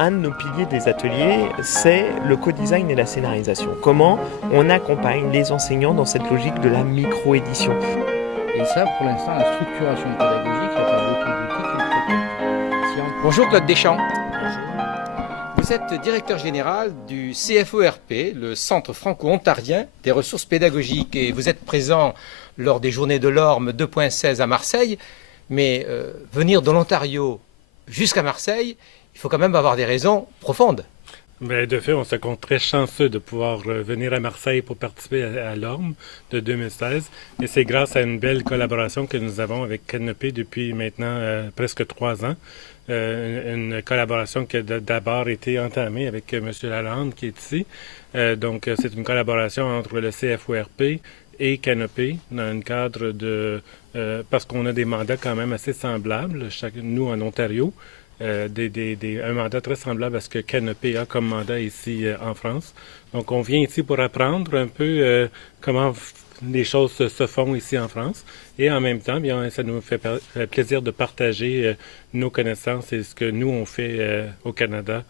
un de nos piliers des ateliers, c'est le co-design et la scénarisation. Comment on accompagne les enseignants dans cette logique de la micro-édition. Et ça, pour l'instant, la structuration pédagogique, il n'y a pas beaucoup d'outils qui le proposent. Bonjour Claude Deschamps. Vous êtes directeur général du CFORP, le Centre franco-ontarien des ressources pédagogiques, et vous êtes présent lors des Journées de l'Orme 2.16 à Marseille. Mais venir de l'Ontario jusqu'à Marseille, il faut quand même avoir des raisons profondes. Bien, de fait, on se compte très chanceux de pouvoir venir à Marseille pour participer à l'Orme de 2016. Et c'est grâce à une belle collaboration que nous avons avec Canopé depuis maintenant presque 3 ans. Une collaboration qui a d'abord été entamée avec M. Lalande qui est ici. Donc, c'est une collaboration entre le CFORP et Canopé dans le cadre de... parce qu'on a des mandats quand même assez semblables, nous en Ontario. Un mandat très semblable à ce que Canopé a comme mandat ici en France. Donc, on vient ici pour apprendre un peu comment les choses se font ici en France. Et en même temps, bien, ça nous fait plaisir de partager nos connaissances et ce que nous, on fait au Canada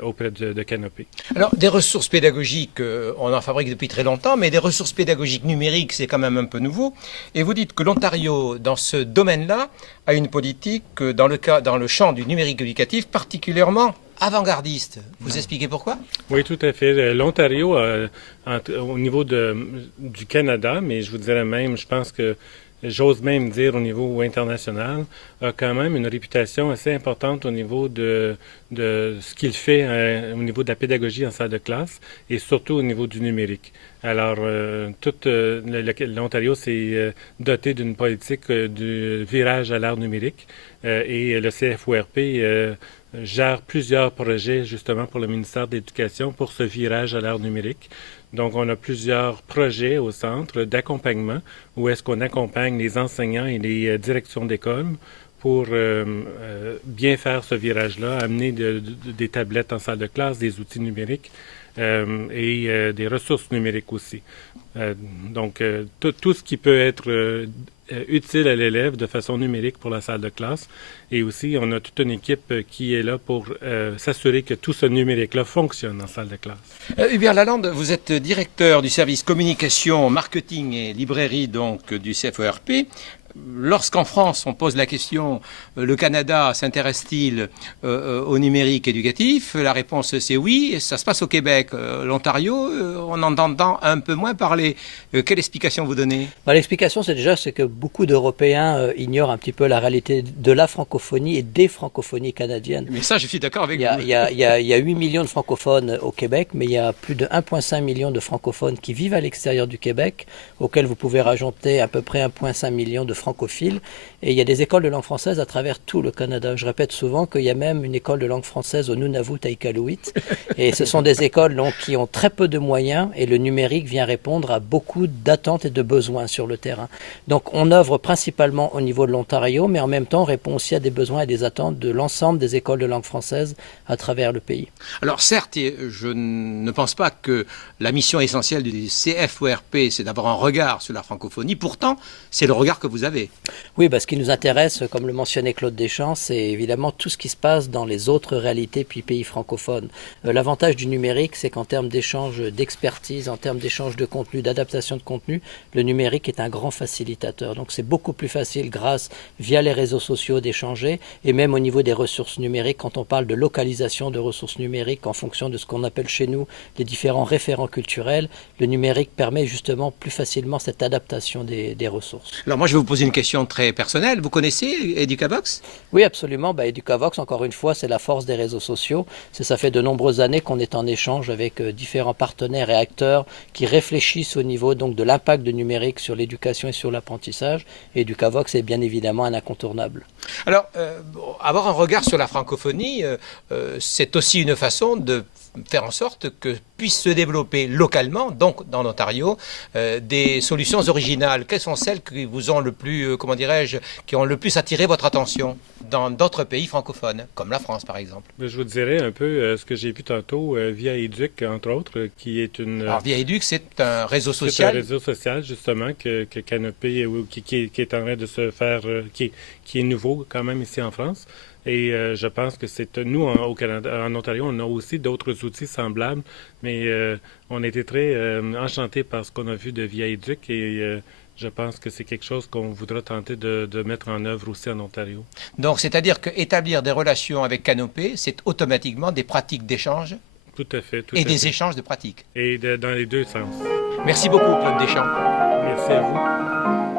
auprès de Canopé. Alors, des ressources pédagogiques, on en fabrique depuis très longtemps, mais des ressources pédagogiques numériques, c'est quand même un peu nouveau. Et vous dites que l'Ontario, dans ce domaine-là, a une politique dans le champ du numérique éducatif particulièrement avant-gardiste. Vous expliquez pourquoi? Oui, tout à fait. L'Ontario, au niveau du Canada, mais je vous dirais même, je pense que j'ose même dire au niveau international, a quand même une réputation assez importante au niveau de ce qu'il fait au niveau de la pédagogie en salle de classe et surtout au niveau du numérique. Alors, l'Ontario s'est doté d'une politique du virage à l'ère numérique et le CFORP gère plusieurs projets justement pour le ministère de l'Éducation pour ce virage à l'ère numérique. Donc, on a plusieurs projets au centre d'accompagnement où est-ce qu'on accompagne les enseignants et les directions d'école pour bien faire ce virage-là, amener des tablettes en salle de classe, des outils numériques et des ressources numériques aussi. Donc, tout ce qui peut être utile à l'élève de façon numérique pour la salle de classe. Et aussi, on a toute une équipe qui est là pour s'assurer que tout ce numérique-là fonctionne en salle de classe. Hubert Lalande, vous êtes directeur du service communication, marketing et librairie donc, du CFORP. Lorsqu'en France, on pose la question, le Canada s'intéresse-t-il au numérique éducatif? La réponse, c'est oui. Ça se passe au Québec. L'Ontario, on en entend un peu moins parler. Quelle explication vous donnez? L'explication, c'est que beaucoup d'Européens ignorent un petit peu la réalité de la francophonie et des francophonies canadiennes. Mais ça, je suis d'accord avec vous. Il y a 8 millions de francophones au Québec, mais il y a plus de 1,5 million de francophones qui vivent à l'extérieur du Québec, auxquels vous pouvez rajouter à peu près 1,5 million de francophiles. Et il y a des écoles de langue française à travers tout le Canada. Je répète souvent qu'il y a même une école de langue française au Nunavut, à Iqaluit. Et ce sont des écoles donc, qui ont très peu de moyens et le numérique vient répondre à beaucoup d'attentes et de besoins sur le terrain. Donc on œuvre principalement au niveau de l'Ontario, mais en même temps on répond aussi à des besoins et des attentes de l'ensemble des écoles de langue française à travers le pays. Alors certes, je ne pense pas que la mission essentielle du CFORP, c'est d'avoir un regard sur la francophonie. Pourtant, c'est le regard que vous avez. Oui, ce qui nous intéresse, comme le mentionnait Claude Deschamps, c'est évidemment tout ce qui se passe dans les autres réalités puis pays francophones. L'avantage du numérique, c'est qu'en termes d'échange d'expertise, en termes d'échange de contenu, d'adaptation de contenu, le numérique est un grand facilitateur. Donc c'est beaucoup plus facile via les réseaux sociaux d'échanger et même au niveau des ressources numériques, quand on parle de localisation de ressources numériques en fonction de ce qu'on appelle chez nous les différents référents culturels, le numérique permet justement plus facilement cette adaptation des ressources. Alors moi je vais vous poser une question très personnelle. Vous connaissez Educavox? Oui, absolument. Educavox, encore une fois, c'est la force des réseaux sociaux. Ça fait de nombreuses années qu'on est en échange avec différents partenaires et acteurs qui réfléchissent au niveau donc, de l'impact du numérique sur l'éducation et sur l'apprentissage. Educavox est bien évidemment un incontournable. Alors, avoir un regard sur la francophonie, c'est aussi une façon de faire en sorte que puissent se développer localement, donc dans l'Ontario, des solutions originales. Quelles sont celles qui vous ont le plus, qui ont le plus attiré votre attention dans d'autres pays francophones, comme la France par exemple? Je vous dirais un peu ce que j'ai vu tantôt via Éduc, entre autres, qui est une... Alors via Éduc, c'est un réseau social? C'est un réseau social, justement, que Canopé, qui est en train de se faire, qui est nouveau quand même ici en France. Et je pense que c'est nous, au Canada, en Ontario, on a aussi d'autres outils semblables, mais on a été très enchantés par ce qu'on a vu de Via-Éduc et je pense que c'est quelque chose qu'on voudra tenter de mettre en œuvre aussi en Ontario. Donc, c'est-à-dire qu'établir des relations avec Canopé, c'est automatiquement des pratiques d'échange Tout à fait. et des échanges de pratiques. Et dans les deux sens. Merci beaucoup, Claude Deschamps. Merci à vous.